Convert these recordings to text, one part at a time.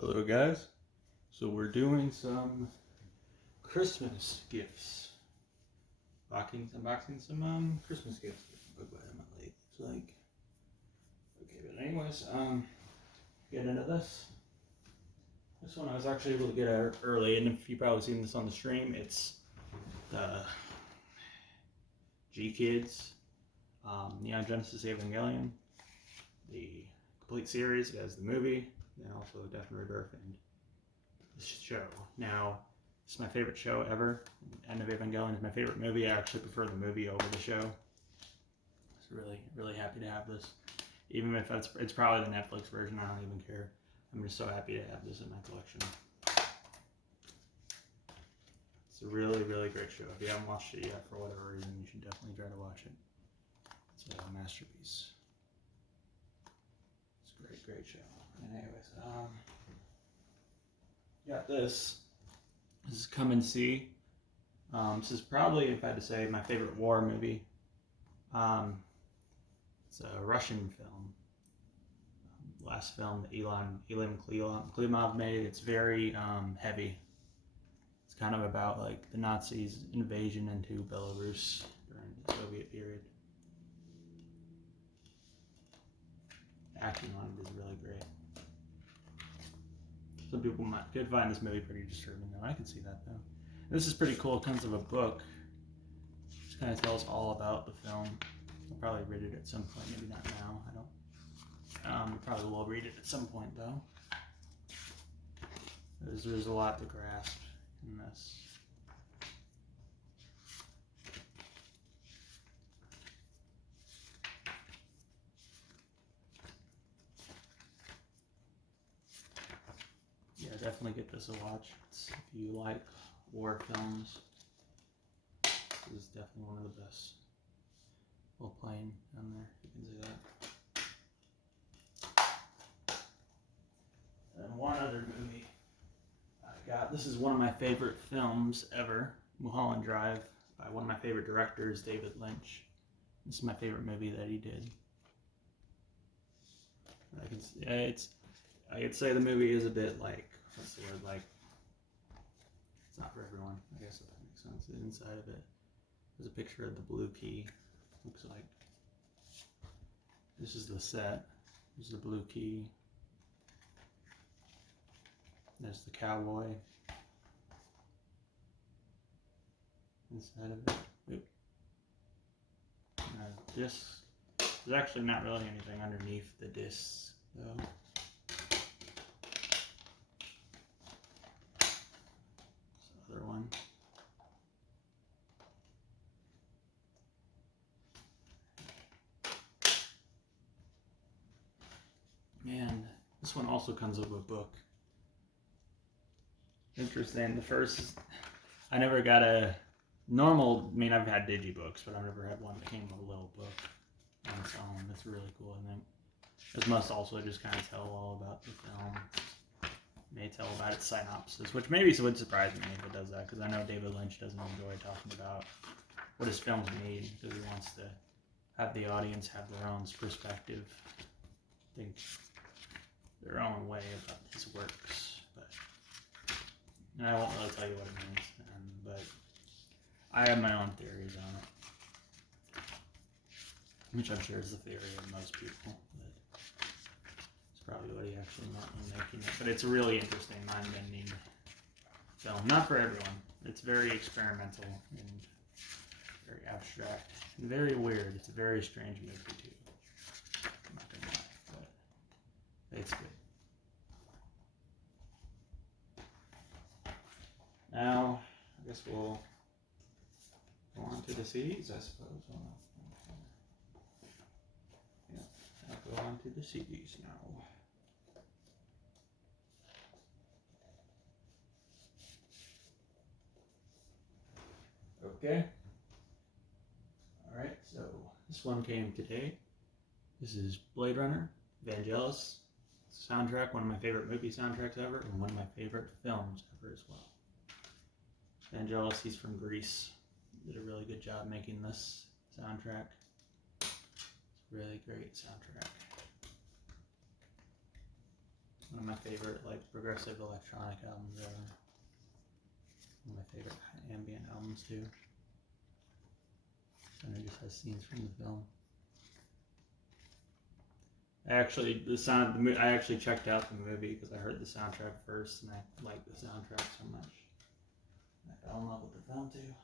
Hello guys, so we're doing some Christmas gifts. Unboxing some Christmas gifts. But I'm not late. It's like, okay, but anyways, get into this. This one I was actually able to get out early, and if you've probably seen this on the stream, it's the G-Kids, Neon Genesis Evangelion, the complete series. It has the movie, and also Devin and the show. Now, this is my favorite show ever. End of Evangelion is my favorite movie. I actually prefer the movie over the show. I was really happy to have this. Even if it's probably the Netflix version, I don't even care. I'm just so happy to have this in my collection. It's a really great show. If you haven't watched it yet, for whatever reason, you should definitely try to watch it. It's a masterpiece. It's a great show. And anyways, got this. This is Come and See. This is probably, if I had to say, my favorite war movie. It's a Russian film. Last film that Elim Klimov made. It's very heavy. It's kind of about like the Nazis' invasion into Belarus during the Soviet period. The acting on it is really great. Some people could find this movie pretty disturbing, though. I can see that, though. This is pretty cool. It comes with a book. Just kind of tells all about the film. I'll probably read it at some point. Maybe not now. I don't. Probably will read it at some point, though. There's a lot to grasp in this. Yeah, definitely get this a watch. If you like war films, this is definitely one of the best. Well, plain down there, you can see that. And one other movie I got. This is one of my favorite films ever, Mulholland Drive, by one of my favorite directors, David Lynch. This is my favorite movie that he did. I could say the movie is a bit like, what's the word, like, it's not for everyone, I guess, if that makes sense. The inside of it, there's a picture of the blue key. Looks like this is the set. This is the blue key. There's the cowboy inside of it. Oop. Disc. There's actually not really anything underneath the discs, though. This other one. And this one also comes with a book. Interesting. The first, I never got a normal, I mean, I've had digibooks, but I've never had one that came with a little book on its own. That's really cool, I think. This must also just kind of tell all about the film. It may tell about its synopsis, which maybe would surprise me if it does that, because I know David Lynch doesn't enjoy talking about what his films need, because he wants to have the audience have their own perspective, think their own way about his works. And I won't really tell you what it means, but I have my own theories on it, which I'm sure is the theory of most people, but it's probably what he actually meant when making it. But it's a really interesting, mind-bending film. Not for everyone. It's very experimental and very abstract and very weird. It's a very strange movie, too. I'm not gonna lie, but it's good. Now, I guess we'll go on to the CDs, I suppose. Yeah, I'll go on to the CDs now. Okay. Alright, so this one came today. This is Blade Runner, Vangelis soundtrack, one of my favorite movie soundtracks ever, and one of my favorite films ever as well. Vangelis, he's from Greece. Did a really good job making this soundtrack. It's a really great soundtrack. One of my favorite like progressive electronic albums ever. One of my favorite ambient albums too. And it just has scenes from the film. I actually checked out the movie because I heard the soundtrack first, and I liked the soundtrack so much. I fell in love with the film too.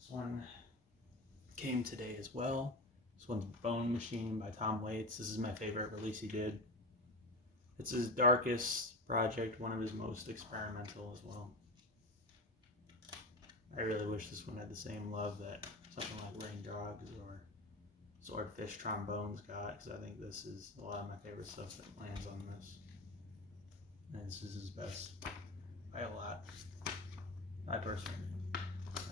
This one came today as well. This one's Bone Machine by Tom Waits. This is my favorite release he did. It's his darkest project, one of his most experimental as well. I really wish this one had the same love that something like Rain Dogs or Swordfish Trombones got, because I think this is a lot of my favorite stuff that lands on this. And this is his best by a lot. I personally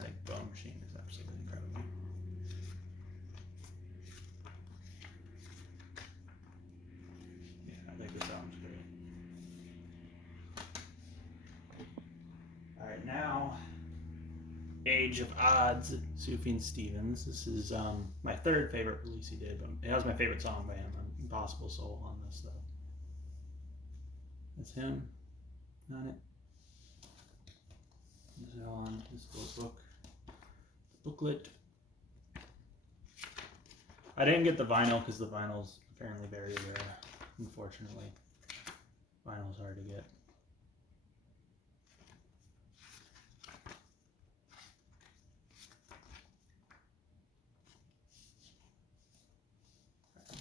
think Bone Machine is absolutely incredible. Yeah, I think this album's great. Alright, now Age of Odds, Sufjan Stevens. This is my third favorite release he did, but it has my favorite song by him, Impossible Soul, on this though. That's him on it. This is on his book. Booklet. I didn't get the vinyl because the vinyl's apparently very rare, unfortunately. Vinyl's hard to get.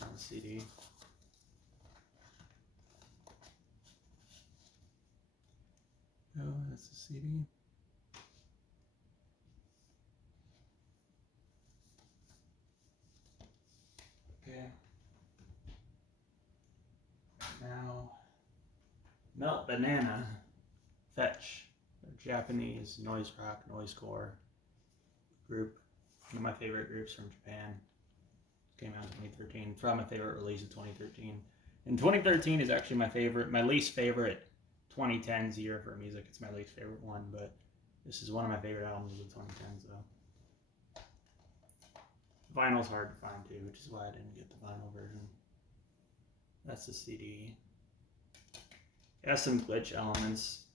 On the CD. Oh, that's the CD. Okay. Now, Melt Banana, Fetch. They're Japanese noise rock, noisecore group. One of my favorite groups from Japan. Came out in 2013. It's probably my favorite release of 2013. And 2013 is actually my least favorite 2010s year for music. It's my least favorite one, but this is one of my favorite albums of the 2010s though. Vinyl's hard to find too, which is why I didn't get the vinyl version. That's the CD. It has some glitch elements.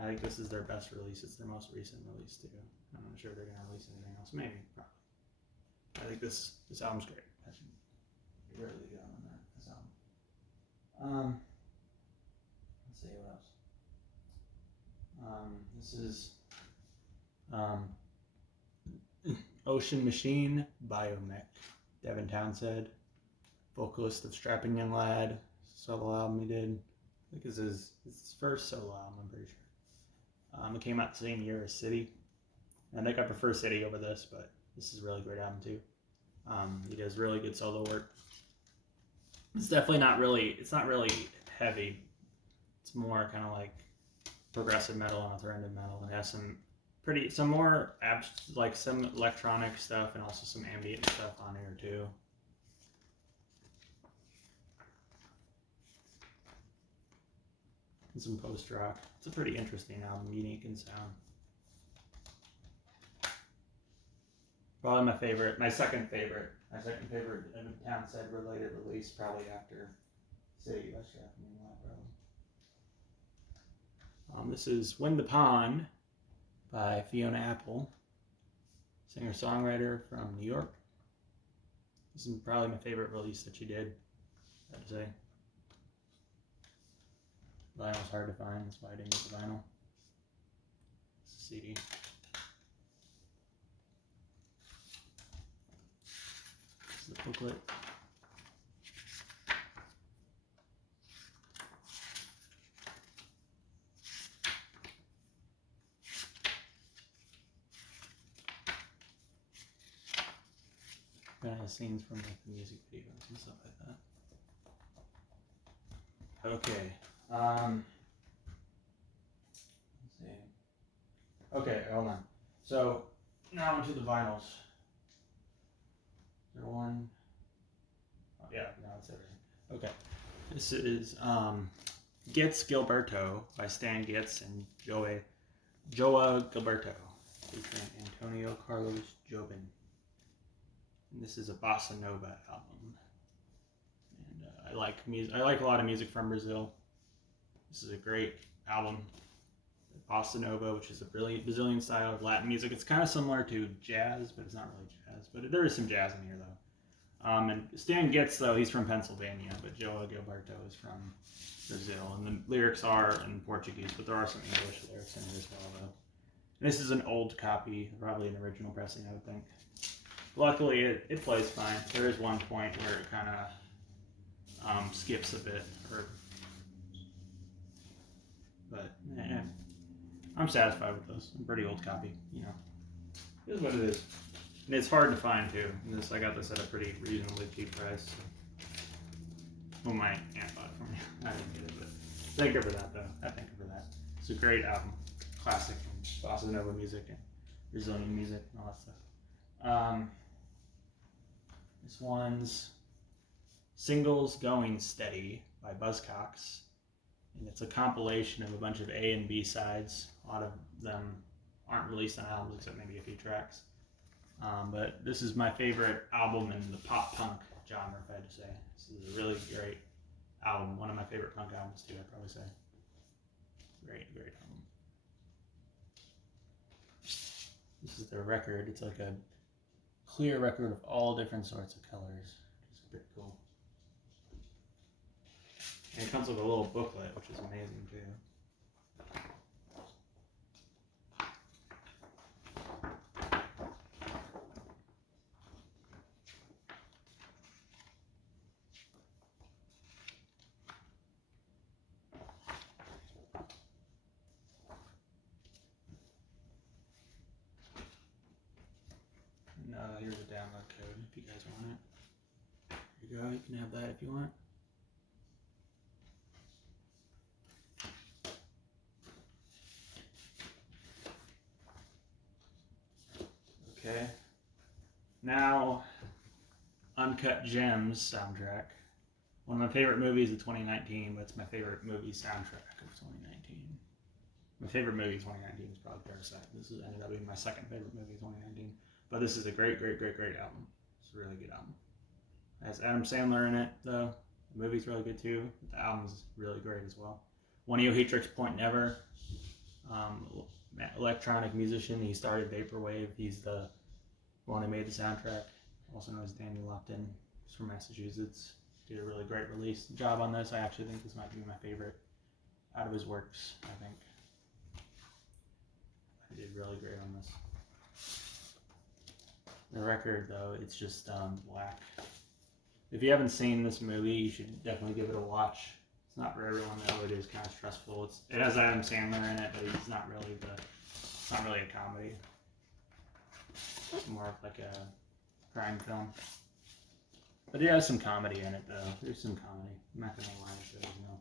I think this is their best release. It's their most recent release too. I'm not sure they're going to release anything else. Maybe, probably. I think this album's great. I should really go on this album. Let's see what else. This is Ocean Machine, Biomech, Devin Townsend, vocalist of Strapping Young Lad, solo album he did. I think this is his first solo album, I'm pretty sure. It came out the same year as City. I think I prefer City over this, but this is a really great album too. He does really good solo work. It's definitely not really heavy. It's more kind of like progressive metal and alternative metal. It has some more some electronic stuff and also some ambient stuff on here too. And some post rock. It's a pretty interesting album, unique in sound. Probably my second favorite Townsend related release, probably after City by Strapping Young Lad. This is Win the Pond by Fiona Apple, singer-songwriter from New York. This is probably my favorite release that she did, I have to say. Vinyl's hard to find, that's why I didn't get the vinyl. It's a CD. This is the booklet. Kind of scenes from like the music videos and stuff like that. Okay. Let's see. Okay, hold on. So now into the vinyls. Is there one? Oh yeah, no, it's everything. Okay. This is Getz Gilberto by Stan Getz and Joao Gilberto, featuring Antonio Carlos Jobim. And this is a bossa nova album. And like music. I like a lot of music from Brazil. This is a great album. Bossa Nova, which is a brilliant Brazilian style of Latin music. It's kind of similar to jazz, but it's not really jazz. But there is some jazz in here, though. And Stan Getz, though, he's from Pennsylvania, but Joao Gilberto is from Brazil. And the lyrics are in Portuguese, but there are some English lyrics in here as well, though. And this is an old copy, probably an original pressing, I would think. Luckily, it plays fine. There is one point where it kind of skips a bit, but yeah. I'm satisfied with this. A pretty old copy, you know. It is what it is. And it's hard to find too. And I got this at a pretty reasonably cheap price. So. Well, my aunt bought it for me. I didn't get it, but thank her for that though. I thank her for that. It's a great album. Classic Bossa Nova music and Brazilian music and all that stuff. This one's Singles Going Steady by Buzzcocks. And it's a compilation of a bunch of A and B sides. A lot of them aren't released on albums except maybe a few tracks. But this is my favorite album in the pop punk genre, if I had to say. This is a really great album. One of my favorite punk albums too, I'd probably say. Great album. This is their record. It's like a clear record of all different sorts of colors. It's pretty cool. And it comes with a little booklet, which is amazing too. And here's a download code if you guys want it. Here you go, you can have that if you want. Okay, now Uncut Gems soundtrack. One of my favorite movies of 2019, but it's my favorite movie soundtrack of 2019. My favorite movie of 2019 is probably Parasite. This ended up being my second favorite movie of 2019. But this is a great album. It's a really good album. It has Adam Sandler in it, though. The movie's really good too. The album's really great as well. Oneohtrix Point Never. Electronic musician. He started Vaporwave. He's the one who made the soundtrack. Also known as Danny Lupton. He's from Massachusetts. Did a really great release job on this. I actually think this might be my favorite out of his works. I think he did really great on this. The record, though, it's just black. If you haven't seen this movie, you should definitely give it a watch. It's not for everyone, though. It is kind of stressful. It has Adam Sandler in it, but it's not really a comedy. It's more of like a crime film. But it has some comedy in it, though. There's some comedy. I'm not gonna lie to you, you know.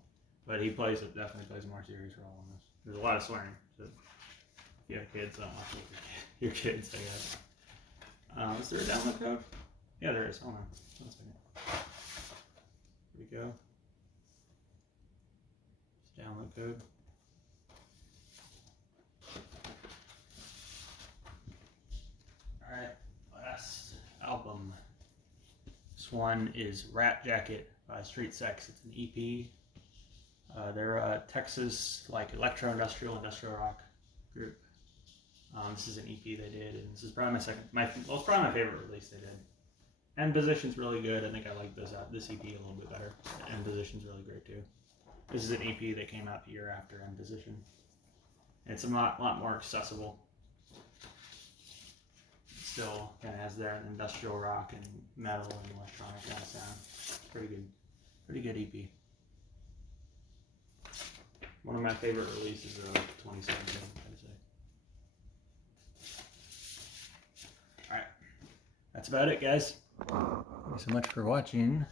But he definitely plays a more serious role in this. There's a lot of swearing. So if you have kids, don't watch it with your kids, I guess. Is there a download code? Yeah, there is. Hold on. 1 second. Here we go. Download code. Alright, last album. This one is Rat Jacket by Street Sects. It's an EP. They're a Texas industrial rock group. This is an EP they did, and this is probably it's probably my favorite release they did. And Position's really good. I think I like this EP a little bit better. And Position's really great too. This is an EP that came out the year after End Position. And it's a lot more accessible. It still kind of has their industrial rock and metal and electronic kind of sound. Pretty good EP. One of my favorite releases of 2017, I'd say. Alright. That's about it, guys. Thanks so much for watching.